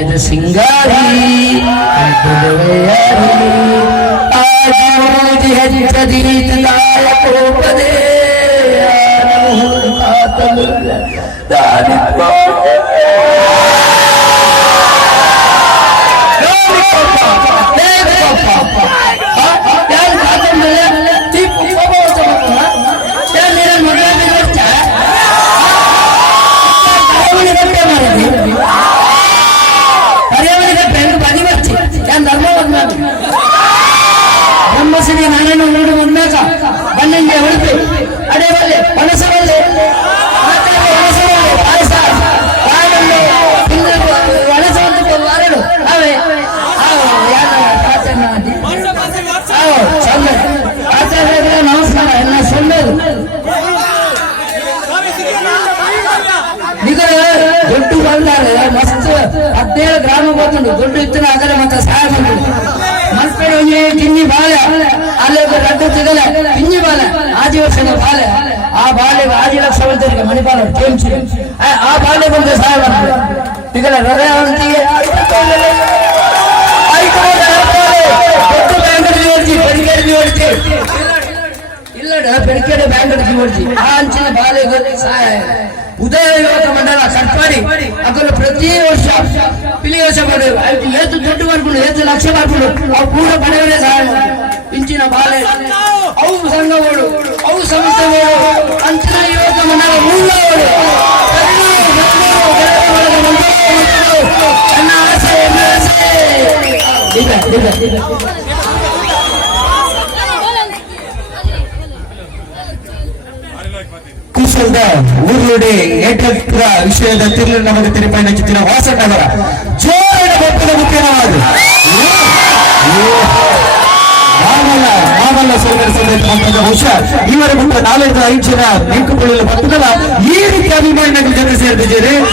ಮೋಜದ ಸಿಂಗಾರಿ ಹೆಚ್ಚದೀತ ಕೋಪದೇ ಬ್ರಹ್ಮಶ್ರೀ ನಾರಾಯಣ ನೋಡು ಬಂದಾಗ ಬನ್ನಂಗೆ ಹೊಳಿತು ಅಡೇ ಬಲ್ಲೆ ಪಣಸ ಬಲ್ಲೆ ಪಾಯಸ ಒಣಸಂತ ವಾರಡು ಅವೇ ಆಚಾರ್ಯ ನಮಸ್ಕಾರ ಎಲ್ಲ ಸೊಂದದು ಈಗ ದೊಡ್ಡ ಬಂದಾರೆ ಮಸ್ತ್ 17 ಗ್ರಾಮ ಬಂದು ದೊಡ್ಡ ಇತ್ತಿನ ಅದರ ಮತ್ತೆ ಸಹಾಯ ಬಂದು ಮಸ್ಪೇಡ ಕಿನ್ನಿ ಬಾಳೆ ಅಲ್ಲೇ ರಡ್ಡು ತಿಗಲ ಕಿನ್ನಿ ಬಾಳೆ ಆದಿವಾಸಿನ ಬಾಳೆ ಆ ಬಾಳೆಗೆ 5 ಲಕ್ಷ ಬಂದರಿಗೆ ಮಣಿಪಾಲ ಟೀಮ್ಸ್ ಆ ಬಾಳೆ ಬಂದು ಸಹಾಯ ಮಾಡ್ತಾರೆ ತಿಗಲ ಹೃದಯ ಅಂತಿಗೆ ಇಲ್ಲಡ ಬೆಳಕೇಡೆ ಬ್ಯಾಂಕ್ ಜೀವರ್ಜಿ ಆ ಅಂಚಿನ ಬಾಲೆಗೆ ಸಹಾಯ ಉದಯ ಯುವಕ ಮಂಡಲ ಸರ್ಕಾರಿ ಅದನ್ನು ಪ್ರತಿ ವರ್ಷ ಪಿಲಿ ವರ್ಷ ಮಾಡೋದು ಏತು ದುಡ್ಡು ಮಾಡ್ಕೊಂಡು ಏತು ಲಕ್ಷ ಮಾಡ್ಕೊಂಡು ಅವು ಪೂರ ಬಡವರೇ ಸಹಾಯ ಇಂಚಿನ ಬಾಲೆ ಅವು ಸಂಘಗಳು ಅವು ಸಂಸ್ಥೆಗಳು ಅಂಚಿನ ಯುವಕ ಮಂಡಲ ಮೂಲಗಳು ನನ್ನ ಆಸೆ ಕುಶಲದ ಊರುಡೆ ಏಕತ್ರ ವಿಷಯದ ತಿರುಳು ನಮಗೆ ತಿರುಪೈನ ಚಿತ್ತಿನ ವಾಸಣ್ಣವರ ಜೋರಿನ ಬೆಪ್ಪದ ಮುಖ್ಯವಾದ ನಾವಲ್ಲ ಸೋದರ ಹುಷಾರ್ ಇವರ ಮುಂದೆ 4-5 ಜನ ನಿಂತುಕೊಳ್ಳಲು ಬರ್ತದಲ್ಲ ಈ ರೀತಿ ಅಭಿಮಾನಿಗಳು ಜನ ಸೇರ್ತಿದ್ದೀರಿ.